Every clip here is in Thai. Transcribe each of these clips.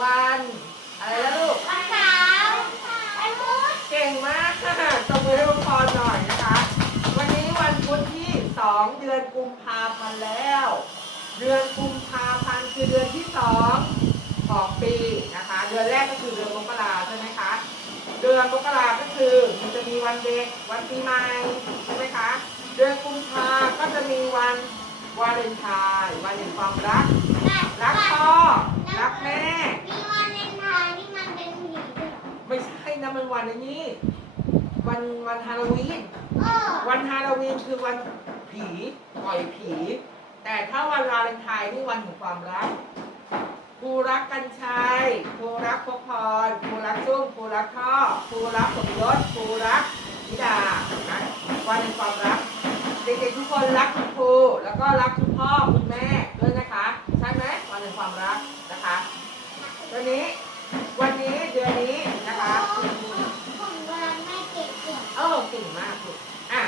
วันอะไรล้วลูกวันเสาร์วันพุธเก่งมากค่ะตบมือให้พรหน่อยนะคะ วันนี้วันพุธที่สองเดือนกุมภาพันธ์แล้ว เดือนกุมภาพันธ์คือเดือนที่สองของปีนะคะ เดือนแรกก็คือเดือนมกราใช่ไหมคะเดือนมกราก็คือมันจะมีวันเด็กวันปีใหม่ใช่ไหมคะ เดือนกุมภาก็จะมีวัน วาเลนไทน์วันแห่งความรัก รักพ่อ รักแม่ มีวันเลนไทน์ที่มันเป็นผีด้วยเหรอไม่ใช่นะมันวันอันนี้ วันวันฮาโลวีน เออวันฮาโลวีนคือวันผีปล่อยผี แต่ถ้าวันวาเลนไทน์นี่วันแห่งความรักครูรักกันชัยครูรักพกพรครูรักจุ้งครูรักท่อครูรักสมยศครูรักธิดานะวันแห่งความรัก เด็กๆทุกคนรักคุณครูแล้วก็รักคุณพ่อคุณแม่ด้วยนะคะ ใช่ไหมวันแห่งความรักนะคะวันนี้วันนี้เดือนนี้นะคะของวันไม่เก็บเก็บเออเก่งมากลูกอะ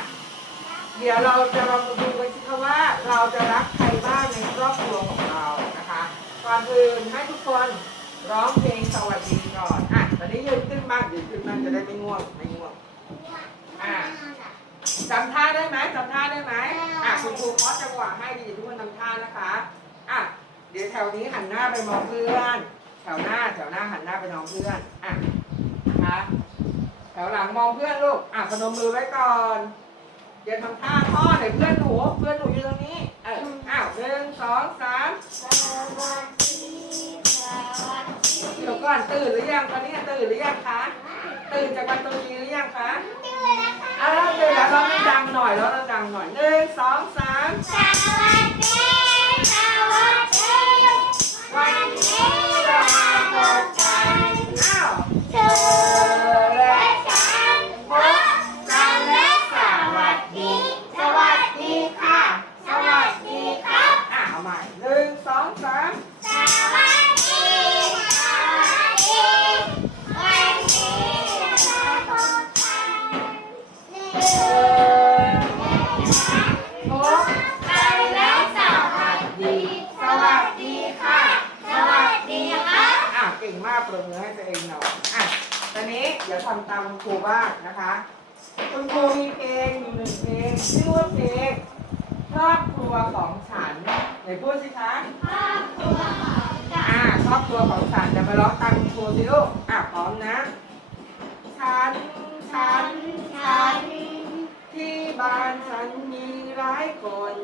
เดี๋ยวเราจะลองมาดูกันสิคะว่าเราจะรักใครบ้างในครอบครัวของเรานะคะก่อนอื่นให้ทุกคนร้องเพลงสวัสดีก่อนอะตอนนี้ยืนขึ้นบ้างยืนขึ้นบ้างจะได้ไม่ง่วงไม่ง่วงอ่า จำท่าได้ไหมจำท่าได้ไหมอะคุณครูเคาะจังหวะให้ดีทุกคนทำท่านะคะอะเดี๋ยวแถวนี้หันหน้าไปมองเพื่อน แถวหน้าแถวหน้าหันหน้าไปมองเพื่อนอะนะคะแถวหลังมองเพื่อนลูกอะพนมมือไว้ก่อนเดี๋ยวทำท่าพ่อเดี๋ยวเพื่อนหนูเพื่อนหนูอยู่ตรงนี้เอออ้าวหนึ่งสองสามสวัสดีสวัสดีเดี๋ยวก่อนตื่นหรือยังตอนนี้ตื่นหรือยังคะตื่นจากวันตรงนี้หรือยังคะตื่นแล้วค่ะ อ้าวตื่นแล้วเราดังหน่อยแล้วเราดังหน่อยหนึ่งสองสามสวัสดีสวัสดีวันนี้เรามาพบกันอ้าว ทำตามคุณครูบ้างนะคะคุณครูมีเพลงอยู่หนึ่งเพลงชื่อว่าเพลงครอบครัวของฉันไหนพูดสิคะครอบครัวของฉันอ่าครอบครัวของฉันจะมาร้องตามคุณครูสิลูกอะพร้อมนะฉันฉันฉันที่บ้านฉันมีหลายคน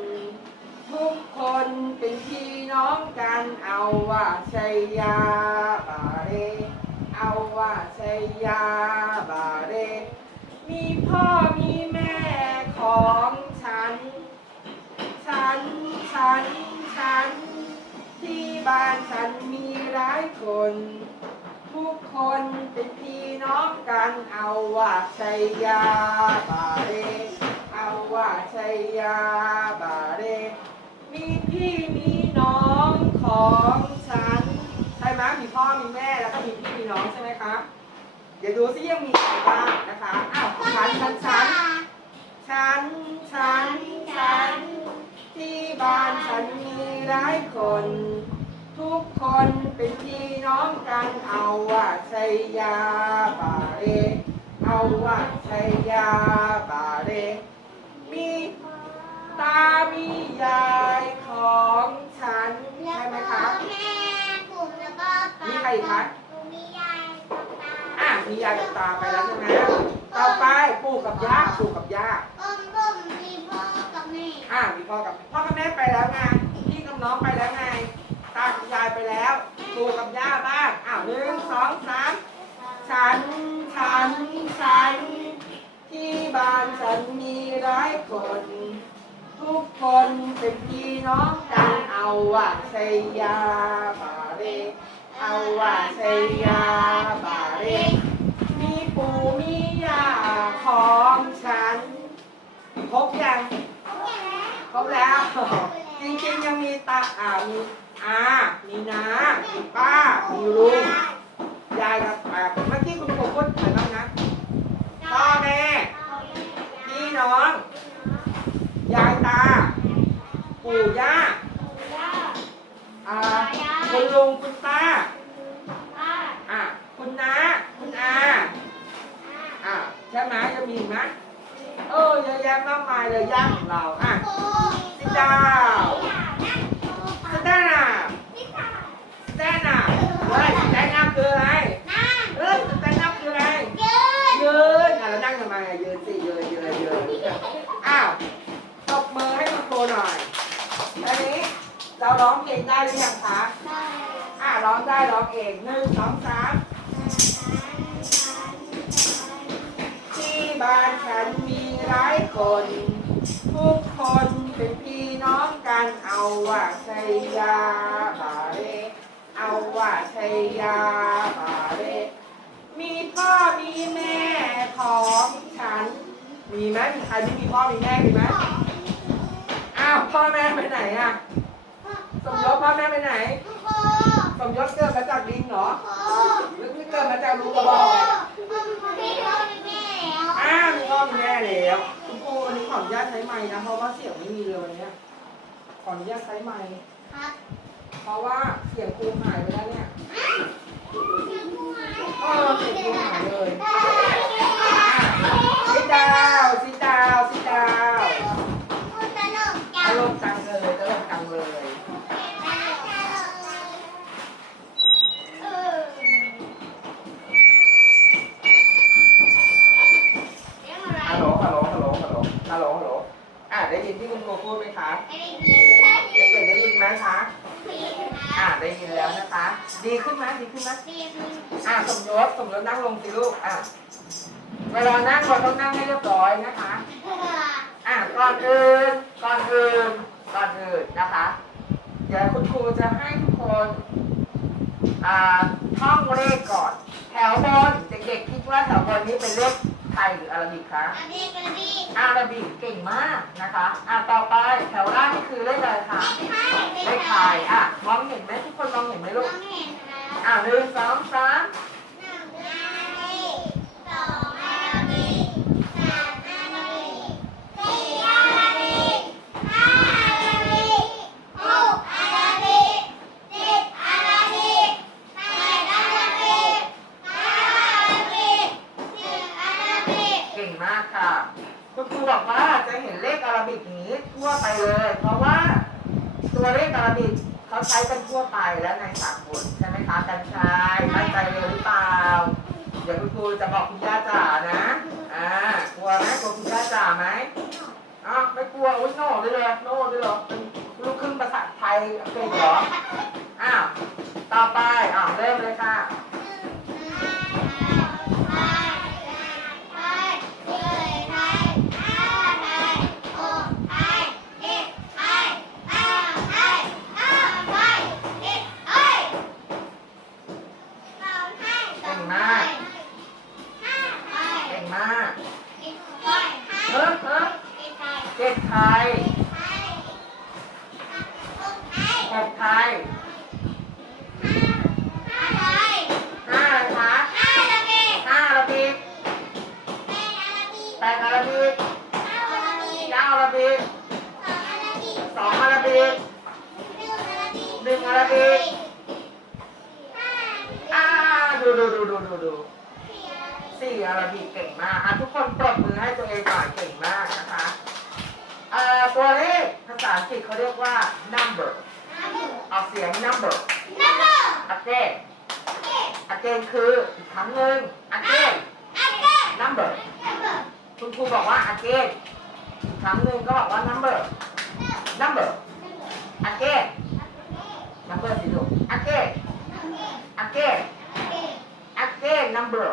ทุกคนเป็นพี่น้องกันเอาว่าชัยยาบาเรเอาวาชยาบาเร มีพ่อมีแม่ของฉัน ฉัน ฉัน ฉัน ที่บ้านฉันมีหลายคน ทุกคนเป็นพี่น้องกันเอาว่าชัยยาบาเรเอาว่าชัยยาบาเร มีพี่มีน้องของฉัน ใช่ไหมมีพ่อมีแม่แล้วก็มี น้องใช่ไหมคะ เดี๋ยวดูซิยังมีใครบ้างนะคะ อ้าวฉันฉันฉันฉันฉันฉันที่บ้านฉันมีหลายคน ทุกคนเป็นพี่น้องกันเอาว่าชัยยาบาเรเอาว่าชัยยาบาเรมีตา มียายของฉันแล้ใช่วไหมก็คะแม่ผมแล้วก็ตามีใครอีกคะหนู มียายกับตาอะมียายกับตาไปแล้วใช่ไหมต่อไปปู่กับย่าปู่กับย่าอมผมมีพ่อกับแม่อะมีพ่อกับพ่อกับแม่ไปแล้วไงพี่กับน้องไปแล้วไงตากับยายไปแล้วปู่กับย่าบ้างอ้าวหนึ่งสองสามฉันฉันฉัน ที่บ้านฉันมีหลายคน ทุกคนเป็นพี่น้องกันเอาว่าชัยยาบาเรเอาว่าชัยยาบาเรมีปู่มีย่าของฉัน ครบยังครบแล้ว จริงๆยังมีตาอ่ามีอามีนามีป้า มีลุงยายกับอ่าเมื่อกี้คุณครูพูดอะไรบ้างนะพ่อแม่พี่น้อง ยายตา ปู่ย่า อ่าคุณลุงคุณป้าอ่าคุณน้าคุณอาอ่าใช่ไหมจะมีอีกไหมเออเยอะแยะมากมายเลยย่าของเราอะ ครไม่มีพ่อมีแม่มีไหมอ้าวพ่อแม่ไปไหนอะ สมยศพ่อแม่ไปไหน สมยศเกิดมาจากดินเหรอหรือเกิดมาจากรูกระบอกอ้าวมีพ่อมีแม่แล้วคุณครูวันนี้ขออนุญาตใช้ไม้นะเพราะว่าเสียงไม่มีเลยวันเนี้ยขออนุญาตใช้ไม้เพราะว่าเสียงครูหายไปแล้วเนี่ยเออเสียงครูหายเลยซิดาวซิดาวซิดาวอารมณ์ตังเลยอารมณ์ตังเลย ฮัลโหล ฮัลโหล ฮัลโหล ฮัลโหล ฮัลโหล ฮัลโหล อะได้ยินที่คุณครูพู ดไหมคะเด็กๆได้ยินไหมคะ อะได้ยินแล้วนะคะ ดีขึ้นไหมดีขึ้นไหมอะสมยศสมยศนั่งลงสิลูกอะเวลานั่งเราต้องนั่งให้เรียบร้อยนะคะ อะก่อนอื่นก่อนอื่นก่อนอื่นนะคะเดี๋ยวคุณครูจะให้ทุกคนอ่าท่องเลขก่อน แถวบนเด็กๆคิดว่าแถวบนนี้เป็นเลข ไทยหรืออาราบิกคะอาราบิกเก่งมากนะคะอะต่อไปแถวล่างนี่คือเลขอะไรคะเลขไทยอะมองเห็นไหมทุกคนมองเห็นไหมลูกอะหนึ่งสองสาม เก่งมากค่ะ คุณครูบอกว่าจะเห็นเลขอาราบิกอย่างนี้ทั่วไปเลย เพราะว่าตัวเลขอาราบิกเขาใช้กันทั่วไปและในสากลใช่ไหมคะกันชายมั่นใจเลยหรือเปล่า เดี๋ยวคุณครูจะบอกคุณย่าจ๋านะ อ่ากลัวไหมกลัวคุณย่าจ๋าไหมอ้าวไม่กลัวอุ้ยโน่ ด้วยเลยโน่ด้วยเหรอเป็นลูกครึ่งภาษาไทยอังกฤษเหรอ อ้าว ต่อไป อ้าว เริ่มเลยค่ะเก่งมากเก่งมากเฮ้ยเฮ้ยเจ็ดไทย อาราบิกเก่งมากอะทุกคนปรบมือให้ตัวเองก่อนเก่งมากนะคะเอ่อตัวเลขภาษาอังกฤษเขาเรียกว่า number ออกเสียง number again again คืออีกครั้งหนึ่ง again number คุณครูบอกว่า again อีกครั้งหนึ่งก็บอกว่า number number again number สิลูก again again again number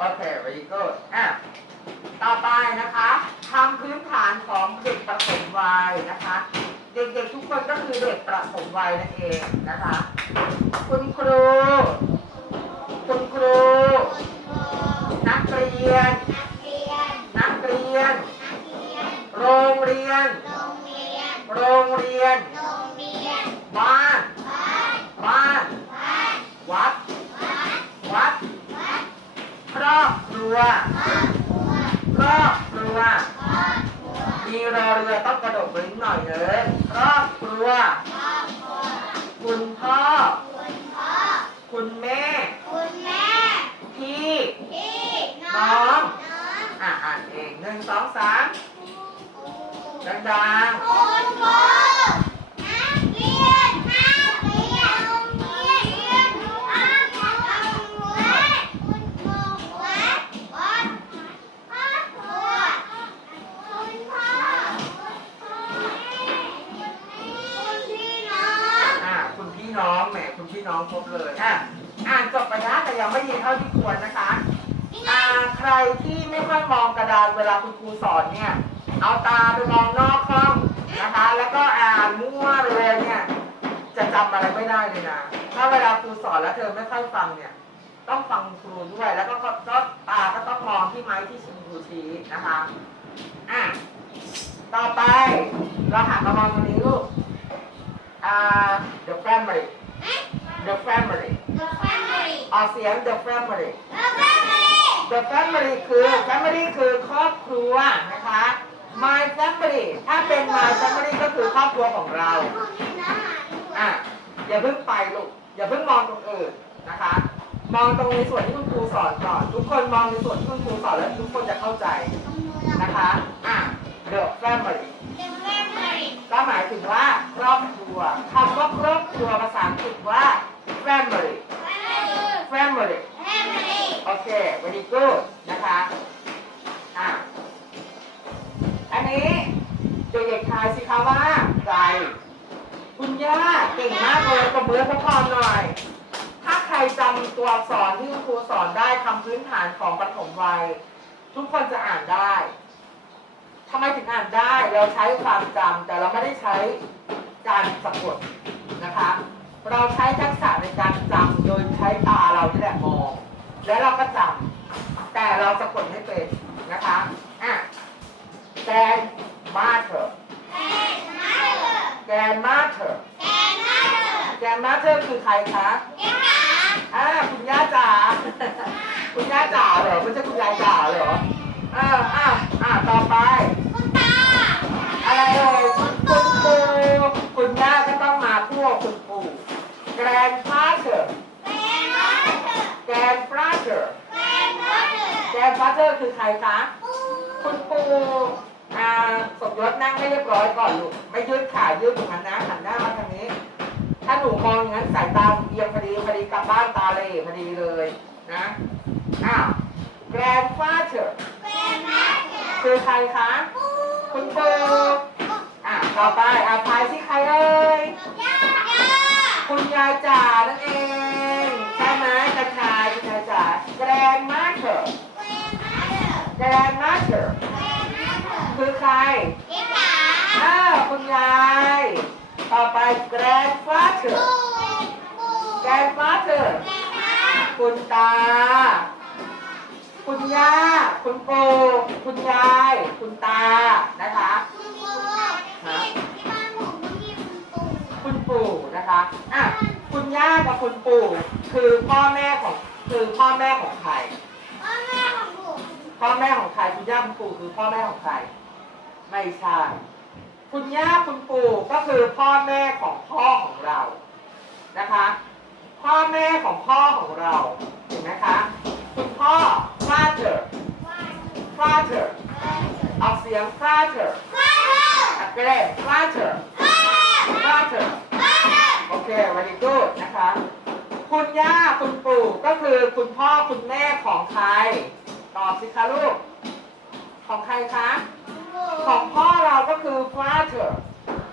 โอเค very good อะต่อไปนะคะทำพื้นฐานของเด็กประถมวัยนะคะ เด็กๆทุกคนก็คือเด็กประถมวัยนั่นเองนะคะ คุณครู คุณครู นักเรียน นักเรียน โรงเรียน โรงเรียน บ้าน บ้าน วัด วัด ครอบครัว ครอบครัว มีรอเรือต้องกระดกลิ้นหน่อยเลยครอบครัว คุณพ่อ คุณแม่ พี่ น้อง อะอ่านเองหนึ่งสองสามดัง คุณครูนักเรียนนักเรียนโรงเรียนเรียนอาจารย์วัดคุณครูวัดวัดครอบครัวคุณพ่อคุณพี่น้อง ๆอ่าคุณพี่น้องแหม คุณพี่น้องครบเลยอะอ่านจบไปนะแต่ยังไม่ดีเท่าที่ควรนะคะอ่าใครที่ไม่ค่อยมองกระดานเวลาคุณครูสอนเนี่ย เอาตาไปมองนอกห้องนะคะ แล้วก็อ่านมั่วไปเลยเนี่ย จะจำอะไรไม่ได้เลยนะ ถ้าเวลาครูสอนแล้วเธอไม่ค่อยฟังเนี่ย ต้องฟังครูด้วย แล้วก็ก็ก็ตาก็ต้องมองที่ไม้ที่คุณครูชี้นะคะอะต่อไปเราหันมามองตรงนี้ลูกอ่า the family the family The family ออกเสียง the family The family The family คือ family คือครอบครัวนะคะ My family ถ้าเป็น My family ก็คือครอบครัวของเรา อะ อย่าเพิ่งไปลูก อย่าเพิ่งมองตรงอื่นนะคะ มองตรงในส่วนที่คุณครูสอนก่อน ทุกคนมองในส่วนที่คุณครูสอนแล้วทุกคนจะเข้าใจนะคะ อะ The family The family ก็หมายถึงว่าครอบครัวคำว่าครอบครัวภาษาอังกฤษว่า family family Family โอเค very good นะคะอะอันนี้เด็กๆทายสิคะว่าใครคุณย่าเก่งมากเลยประมือพระพรหน่อย ถ้าใครจำตัวอักษรที่คุณครูสอนได้คำพื้นฐานของปฐมวัย ทุกคนจะอ่านได้ทำไมถึงอ่านได้ เราใช้ความจำแต่เราไม่ได้ใช้การสะกดนะคะ เราใช้ทักษะในการจำโดยใช้ตาเราที่แหละมองแล้วเราก็จำแต่เราสะกดไม่เป็นนะคะอะแกนมาเถอะ Grandmother แกนมาเถอะ Grandmother แกนมาเธอคือใครคะ Grandma อ่าคุณย่าจ๋า คุณย่าจ๋าเหรอไม่ใช่คุณยายจ๋าเหรออ่าอ่าอ่าต่อไป คุณตา อะไรเอ่ยคุณปู่คุณย่าก็ต้องมาคู่กับคุณปู่ แกรนฟาเธอ Grandmother แกรนฟาเธอ Grandmother แกรนฟาเธอคือใครคะ คุณปู่อ่าสมยศนั่งให้เรียบร้อยก่อนลูก ไม่ยืดขายืดอย่างนั้นนะหันหน้ามาทางนี้ ถ้าหนูมองอย่างนั้นสายตาเอียงพอดีพอดีกลับบ้านตาเหลพอดีเลยนะอ้าว grandfather Grandmother คือใครคะ คุณปู่อะต่อไปอะทายสิใครเอ่ยย่า คุณยายจ๋านั่นเองใช่ไหมกระชายคุณยายจ๋า grandmother Grandmother คือใครเจ๊จ๋าอ้าวคุณยาย ต่อไป grandfather grandfather คุณตา คุณย่า คุณปู่คุณยาย คุณตานะ นะคะอะคุณย่ากับคุณปู่คือพ่อแม่ของคือพ่อแม่ของใคร พ่อแม่ของผมพ่อแม่ของใครคุณย่าคุณปู่คือพ่อแม่ของใคร ไม่ใช่คุณย่าคุณปู่ก็คือพ่อแม่ของพ่อของเรานะคะ พ่อแม่ของพ่อของเราเห็นไหมคะคุณพ่อ father ว่า father ออกเสียง father ว่า again father ว่า father ว่าโอ เค very good นะคะ คุณย่าคุณปู่ก็คือคุณพ่อคุณแม่ของใคร ตอบสิคะลูก ของใครคะ ของพ่อเราก็คือ father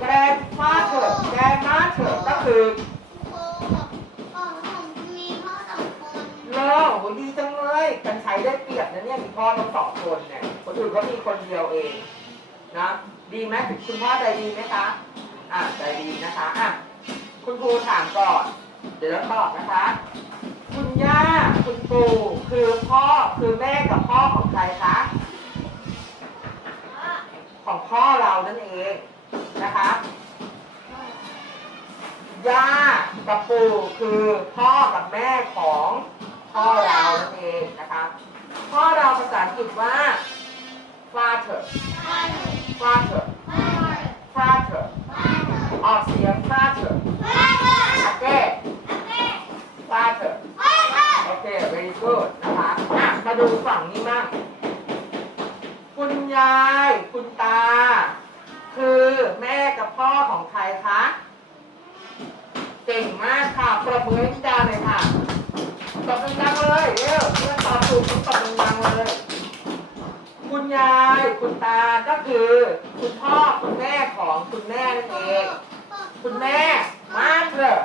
grandfather grandmother ก็คือของผมมีพ่อสองคนเลิกโหดีจังเลยกันใช้ได้เปรียบนะเนี่ยมีพ่อทั้งสองคนเนี่ยคนอื่นก็มีคนเดียวเองนะดีไหมคุณพ่อใจดีไหมคะ อ่าใจดีนะคะ อะ คุณครูถามก่อน เดี๋ยวเราตอบนะคะ คุณย่าคุณปู่คือพ่อคือแม่กับพ่อของใครคะ ของพ่อเรานั่นเองนะคะย่ากับปู่คือพ่อกับแม่ของพ่อเรานั่นเองนะคะพ่อเราภาษาอังกฤษว่า father father father ออกเสียง father again father โอเค very good นะคะอะมาดูฝั่งนี้มั่งคุณยาย คุณตา คือแม่กับพ่อของใครคะเก่งมากค่ะประมือให้พี่ดาเลยค่ะตบดังเลยเร็วเมื่อตอบถูกต้องตบดังเลย คุณยาย คุณตา ก็คือ คุณพ่อ คุณแม่ของคุณแม่นั่นเอง คุณแม่ มาเถอะ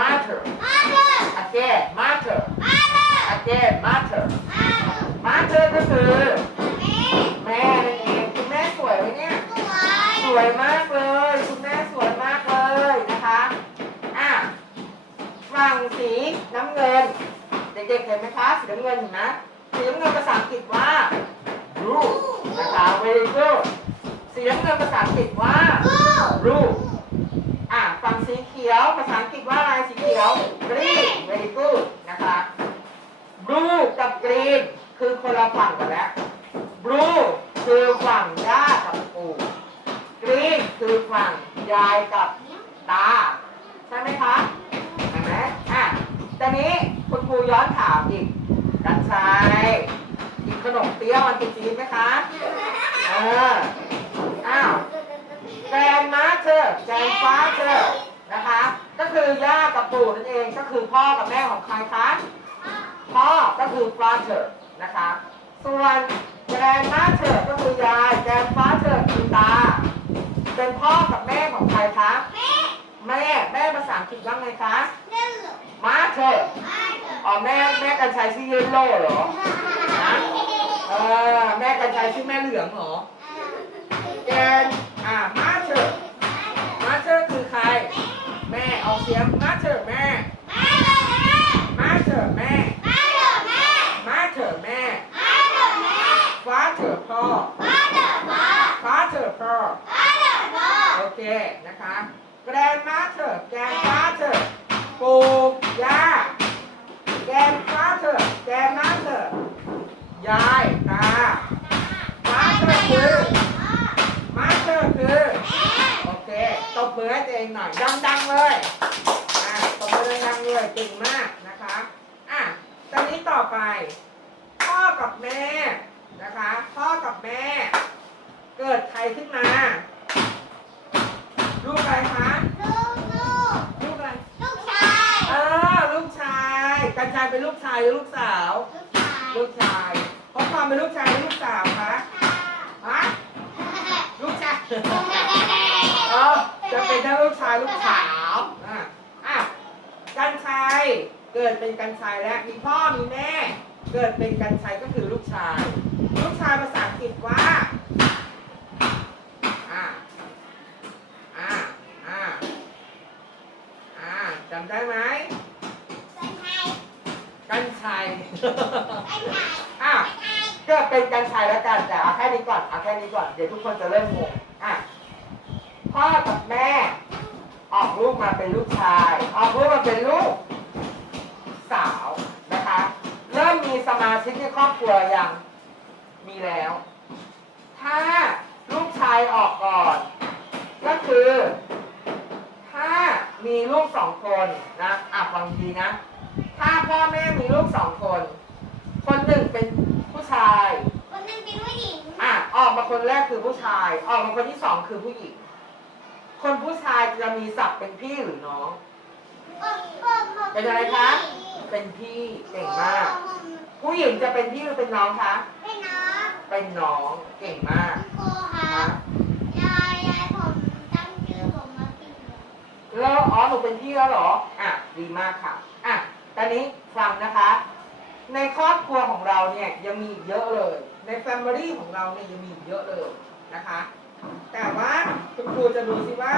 มาเถอะมาเถอะมาเถอะ again มาเถอะมาเถอะ again มาเถอะมาเถอะมาเถอะก็คือแม่แม่นั่นเองคุณแม่สวยไหมเนี่ยสวยสวยมากเลย คุณแม่สวยมากเลยนะคะอะฝั่งสีน้ำเงิน เด็กๆเห็นไหมคะสีน้ำเงินเห็นไหมสีน้ำเงินภาษาอังกฤษว่า blue นะคะ very good สีน้ำเงินภาษาอังกฤษว่ากู blue อะฝั่งสีเขียว ภาษาอังกฤษว่าอะไรสีเขียว green very good นะคะ blue กับ green คือคนละฝั่งกันแล้ว blue คือฝั่งย่ากับปู่ green คือฝั่งยายกับตา ใช่ไหมคะเห็นไหมอะตอนนี้คุณครูย้อนถามอีกกันชัยกินขนมเปรี้ยวมันกินจีนไหมคะ เออ อ้าว แกรนมาเธอแกรนฟ้าเธอนะคะ ก็คือย่ากับปู่นั่นเองก็คือพ่อกับแม่ของใครคะพ่อก็คือ father นะคะ ส่วนแกรนมาเธอก็คือยายแกรนฟ้าเธอคือตา เป็นพ่อกับแม่ของใครคะแม่แม่แม่ภาษาอังกฤษว่าไงคะเดินหลบมาเธอมาเถอะอ๋อแม่แม่กันชัยชื่อเยลโล่เหรอเออแม่กันชัยชื่อแม่เหลืองเหรอแกน อ่ามาเชอมาเชอคือใคร แม่เอาเสียงมาเชอแม่ มาเธอแม่ มาเธอแม่ ฟ้าเธอพ่อ ฟ้าเธอพ่อ โอเคนะคะ แกรนมาเธอแกนฟ้าเธอปู่ย่า แกนฟ้าเธอแกนมาเธอยายตา มาเธอคือ มาเธอคือ โอเค ตบมือให้ตัวเองหน่อย ดังๆเลยอ่าตบมือดังๆเลยเก่งมากนะคะอะตอนนี้ต่อไป พ่อกับแม่นะคะ พ่อกับแม่ เกิดใครขึ้นมาลูกอะไรคะลูกอะไรเออลูกชายกันชายเป็นลูกชายหรือลูกสาวลูกชายเพราะความเป็นลูกชายหรือลูกสาวคะฮะลูกชายเออ จะเป็นทั้งลูกชายลูกสาวอะอะกันชัยเกิดเป็นกันชัยแล้วมีพ่อมีแม่ เกิดเป็นกันชัยก็คือลูกชาย ลูกชายภาษาอังกฤษว่าอ่าอ่าอ่าอ่าจำได้ไหมกันชัยอะเกิดเป็นกันชัยแล้วกันแต่เอาแค่นี้ก่อนเอาแค่นี้ก่อนเดี๋ยวทุกคนจะเริ่มงงอะพ่อกับแม่ ออกลูกมาเป็นลูกชาย ออกลูกมาเป็นลูกสาวนะคะ เริ่มมีสมาชิกในครอบครัวยังมีแล้ว ถ้าลูกชายออกก่อน ก็คือ ถ้ามีลูกสองคนนะอะฟังดีนะ ถ้าพ่อแม่มีลูกสองคน คนหนึ่งเป็นผู้ชายอะออกมาคนแรกคือผู้ชาย ออกมาคนที่สองคือผู้หญิง คนผู้ชายจะมีศักดิ์เป็นพี่หรือน้อง เป็นอะไรคะ เป็นพี่เก่งมาก ผู้หญิงจะเป็นพี่หรือเป็นน้องคะให้น้อง เป็นน้องเก่งมากครูครับยายยายผมตั้งชื่อผมมากินเลยแล้วอ๋อหนูเป็นพี่แล้วเหรอ อะดีมากค่ะ อะตอนนี้ฟังนะคะ ในครอบครัวของเราเนี่ยยังมีอีกเยอะเลย ในแฟมิลี่ของเราเนี่ยยังมีอีกเยอะเลยนะคะ แต่ว่าคุณครูจะดูสิว่า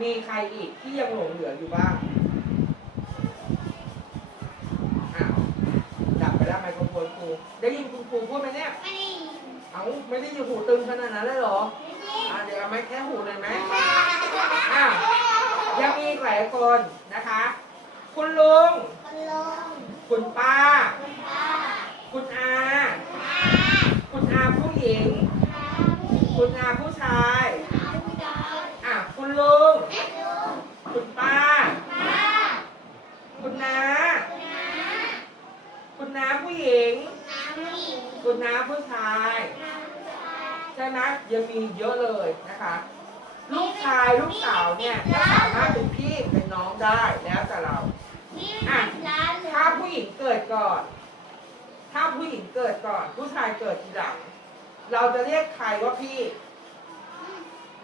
มีใครอีกที่ยังหลงเหลืออยู่บ้างอ้าวดับไปแล้วไมโครโฟนครู ได้ยินคุณครูพูดไหมเนี่ย ไม่ได้ยินเอ้าไม่ได้ยินหูตึงขนาดนั้นเลยเหรอไม่ได้ยินอะเดี๋ยวเอาไม้แค่หูเลยไหมอ้าวยังมีอีกหลายคนนะคะ คุณลุง คุณลงคุณป้า คุณป้า คุณอาน้าคุณอาผู้หญิงน้าผู้หญิง คุณอาผู้ชายน้าผู้ชาย อะ คุณลุงลุงคุณป้าป้าคุณน้าน้า คุณน้าผู้หญิงน้าผู้หญิคุณน้าผู้ชายใช่ไหมยังมีเยอะเลยนะคะ ลูกชายลูกสาวเนี่ยก็สามารถเป็นพี่เป็นน้องได้แล้วแต่เรานี่เป็นร้านเลยถ้าผู้หญิงเกิดก่อน ถ้าผู้หญิงเกิดก่อน ผู้ชายเกิดทีหลัง เราจะเรียกใครว่าพี่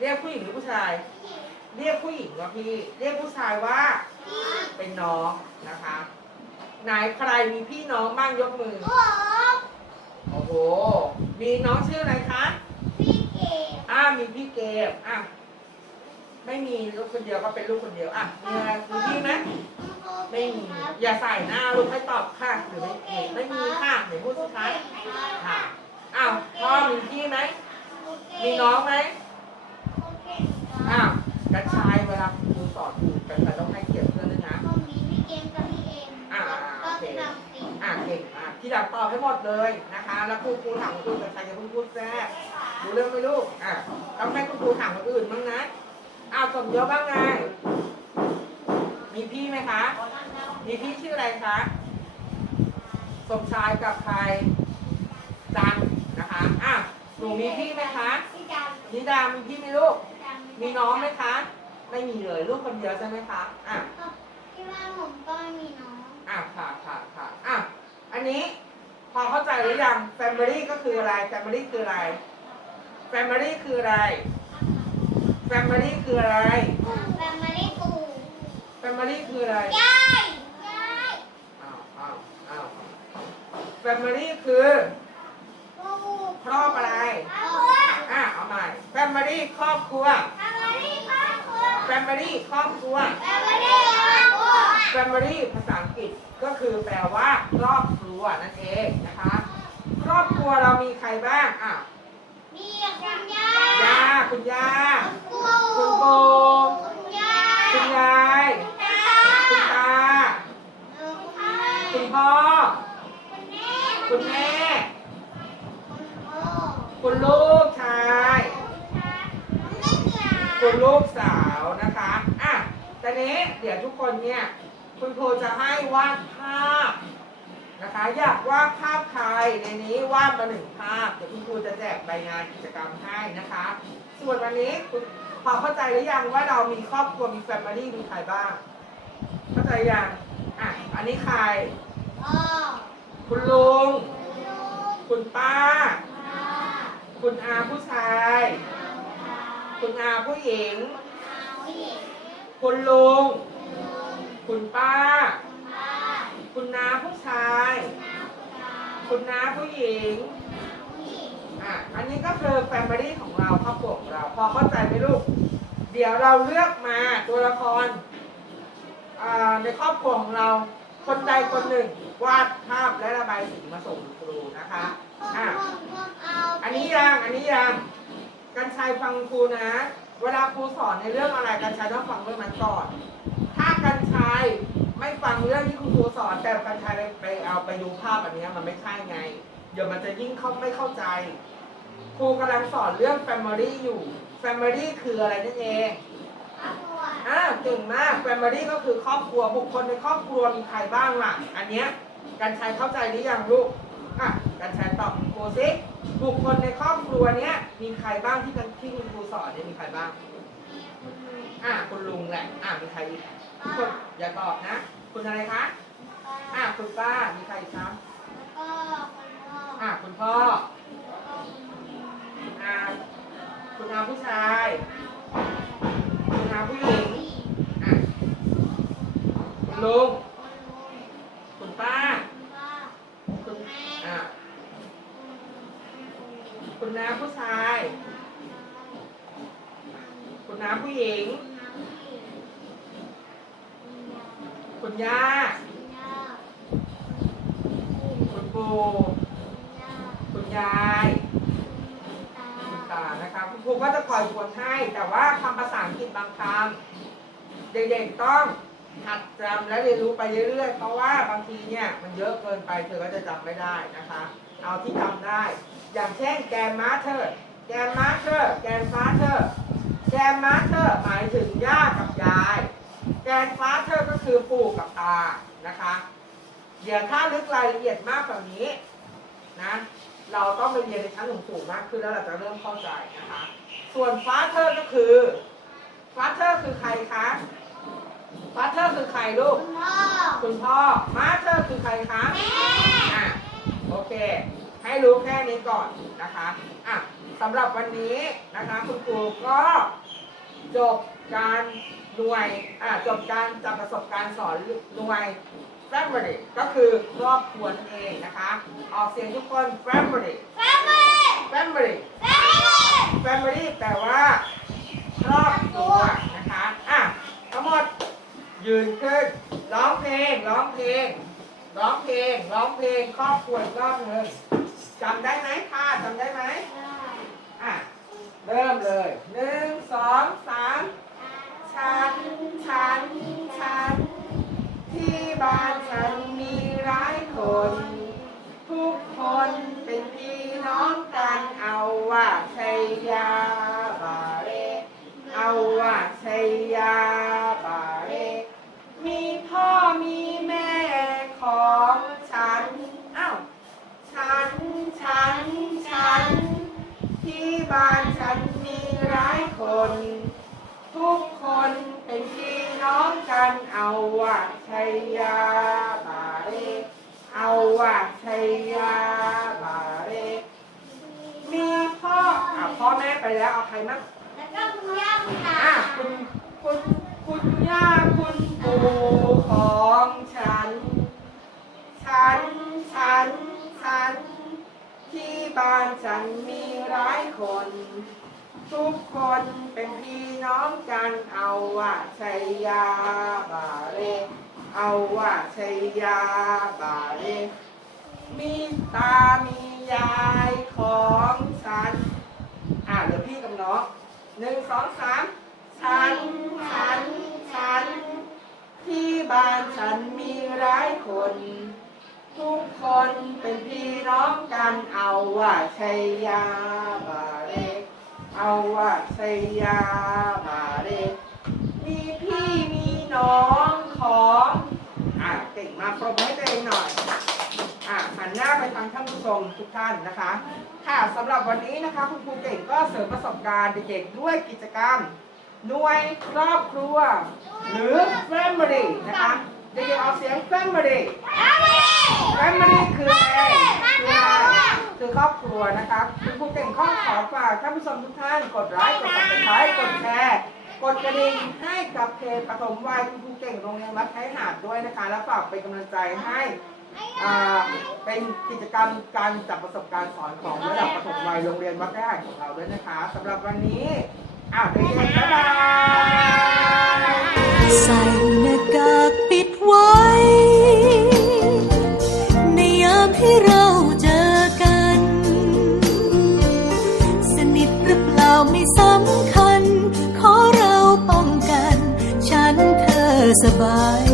เรียกผู้หญิงหรือผู้ชาย เรียกผู้หญิงว่าพี่ เรียกผู้ชายว่าพี่เป็นน้องนะคะไหนใครมีพี่น้องบ้างยกมือ โอ้โอ้โหมีน้องชื่ออะไรคะ พี่เก๋อ่ามีพี่เกมอะ ไม่มีลูกคนเดียวก็เป็นลูกคนเดียวอะมีอะไรมีพี่ไหมไม่มี อย่าใส่หน้าลูกให้ตอบค่ะหรือไม่มีไม่มีค่ะไหนพูดสิคะค่ะ อ้าวพ่อมีพี่ไหม มีน้องไหมอ้าวกระชายเวลาครูสอนครูกระชายต้องให้เกียรติเพื่อนด้วยนะผมมีพี่เกมกับพี่เอ็มอ่าก็โอเคเป็นน้องติ๊กอะเก่งอะที่หลังตอบให้หมดเลยนะคะ แล้วครูครูถามคุณกระชายจะเพิ่งพูดแทรกรู้เรื่องไหมลูกอะต้องให้คุณครูถามคนอื่นบ้างนะอ้าวสมยศบ้างไงมีพี่ไหมคะ มีพี่ชื่ออะไรคะ สมชายกับใครจัน นะคะอะหนูมีพี่ไหมคะพี่ดำนิดามีพี่ไหมลูกพี่ดำมีน้องไหมคะ ไม่มีเลยลูกคนเดียวใช่ไหมคะอะที่บ้านผมก็ไม่มีน้องอะค่ะค่ะค่ะอะอันนี้พอเข้าใจหรือยัง Family ก็คืออะไร Family คืออะไร Family คืออะไร Family คืออะไร แฟมิลี่กู Family คืออะไร ยาย ยาย อ้าวอ้าวอ้าว Family คือกู ครอบอะไรครอบครัวอะเอาใหม่ Family ครอบครัวแฟมิลี่ครอบครัว Family ครอบครัวแฟมิลี่ครอบครัว Family ภาษาอังกฤษก็คือแปลว่า ครอบครัวนั่นเองนะคะ ครอบครัวเรามีใครบ้างอะมีคุณย่าย่าคุณย่าคุณปู่คุณปู่คุณยายคุณยายคุณตาคุณตาเออคุณแม่คุณพ่อคุณแม่คุณแม่คุณพ่อ คุณลูกชายคุณแม่คุณลูกสาวนะคะ อะตอนนี้เดี๋ยวทุกคนเนี่ย คุณครูจะให้วาดภาพนะคะ อยากวาดภาพใครในนี้วาดมาหนึ่งภาพ เดี๋ยวคุณครูจะแจกใบงานกิจกรรมให้นะคะ ส่วนวันนี้คุณพอเข้าใจหรือยังว่าเรามีครอบครัวมีแฟมิลี่มีใครบ้าง เข้าใจยังอะ อันนี้ใครพ่อคุณลุง คุณลูกคุณป้าป้า คุณอาผู้ชาย คุณอาผู้หญิง คุณลุง คุณป้า คุณน้าผู้ชาย คุณน้าผู้หญิง อะ อันนี้ก็คือแฟมิลี่ของเราครอบครัวของเรา พอเข้าใจไหมลูก เดี๋ยวเราเลือกมาตัวละครอ่าในครอบครัวของเราคนใดคนหนึ่งวาดภาพและระบายสีมาส่งครูนะคะอะ ยังอันนี้ยังกันชัยฟังครูนะ เวลาครูสอนในเรื่องอะไรกันชัยต้องฟังเรื่องนั้นก่อน ถ้ากันชัยไม่ฟังเรื่องที่คุณครูสอน แต่กันชัยไปเอาไปดูภาพอันเนี้ยมันไม่ใช่ไง เดี๋ยวมันจะยิ่งเข้าไม่เข้าใจ ครูกำลังสอนเรื่อง Family อยู่ Family คืออะไรนั่นเองครอบครัวอ่าเก่งมาก Family ก็คือครอบครัวบุคคลในครอบครัวมีใครบ้างล่ะ อันเนี้ยกันชัยเข้าใจหรือยังลูกอะกันชัยตอบคุณครูสิ บุคคลในครอบครัวเนี้ยมีใครบ้างที่กันที่คุณครูสอนเนี่ยมีใครบ้าง อะคุณลุงแหละ อะมีใครอีกทุกคนอย่าตอบนะ คุณอะไรคะ อะคุณป้า มีใครอีกครับแล้วก็คุณพ่ออะคุณพ่อแล้วก็คุณอะคุณอาผู้ชาย คุณอาผู้หญิง อะคุณลุง คุณป้า คุณอะ คุณน้าผู้ชาย คุณน้าผู้หญิง คุณย่า คุณปู่คุณยาย คุณตา นะครับคุณครูก็จะคอยทวนให้ แต่ว่าคำภาษาอังกฤษบางคำเด็กๆต้องหัดจำและเรียนรู้ไปเรื่อยๆ เพราะว่าบางทีเนี่ยมันเยอะเกินไปเธอก็จะจำไม่ได้นะคะ เอาที่จำได้ อย่างเช่นแกนมาเธอร์แกนมาเธอร์แกนฟาเธอร์แกนมาเธอร์หมายถึงย่ากับยาย แกนฟาเธอร์ก็คือปู่กับตานะคะ เดี๋ยวถ้าลึกรายละเอียดมากกว่านี้นะเราต้องไปเรียนในชั้นสูงๆมากขึ้นแล้วเราจะเริ่มเข้าใจนะคะ ส่วนฟาเธอร์ก็คือฟาเธอร์คือใครคะฟาเธอร์คือใครลูก คุณพ่อ คุณพ่อ มาเธอร์คือใครคะ แม่ อะ โอเค ให้รู้แค่นี้ก่อนนะคะอะสำหรับวันนี้นะคะคุณครูก็จบการหน่วยอะจบการจับประสบการณ์สอนหน่วย family ก็คือครอบครัวนั่นเองนะคะ ออกเสียงทุกคน family แม่แม่ family family แปลว่า ครอบครัวนะคะอะทั้งหมดยืนขึ้น ร้องเพลง ร้องเพลง ร้องเพลง ร้องเพลง ครอบครัวรอบหนึ่ง จำได้ไหมค่ะจำได้ไหมอะ เริ่มเลยหนึ่งสองสามฉัน ฉัน ฉัน ที่บ้านฉันมีหลายคน ทุกคนเป็นพี่ คน ทุกคนเป็นพี่น้องกันเอาว่าชัยยาบาเรเอาว่าชัยยาบาเรมีพ่ออะพ่อแม่ไปแล้วเอาใครมั่งแล้วก็คุณย่าคุณตาอะคุณคุณคุณย่าคุณปู่ของฉัน ฉันฉันฉันที่บ้านฉันมีหลายคน ทุกคนเป็นพี่น้องกันเอาว่าชัยยาบาเร เอาว่าชัยยาบาเร มีตา มียายของฉัน อะเดี๋ยวพี่กับน้องหนึ่งสองสามฉัน ฉัน ฉัน ที่บ้านฉันมีหลายคน ทุกคนเป็นพี่น้องกันเอาว่าชัยยาบาเร เอาว่าชัยยาบาเรมีพี่มีน้องของ อะเก่งมากปรบมือให้ตัวเองหน่อย อะหันหน้าไปทางท่านผู้ชมทุกท่านนะคะ ค่ะสำหรับวันนี้นะคะคุณครูเก่งก็เสริมประสบการณ์เด็กๆด้วยกิจกรรมหน่วยครอบครัว หรือ family นะคะ เด็กๆออกเสียง family family คืออะไรคืออะไรคือครอบครัวนะคะคุณครูเก่งข้อขอฝากท่านผู้ชมทุกท่านกดไลค์กด subscribe กดแชร์กดกระดิ่งให้กับเพจปฐมวัยคุณครูเก่งโรงเรียนวัดไทยหาดด้วยนะคะ และฝากเป็นกำลังใจให้อ่าเป็นกิจกรรมการจับประสบการณ์สอนของระดับประถมวัยโรงเรียนวัดแร่ของเราด้วยนะคะสำหรับวันนี้อ้าวเด็กๆบ๊ายบายใส่หน้ากากปิ อ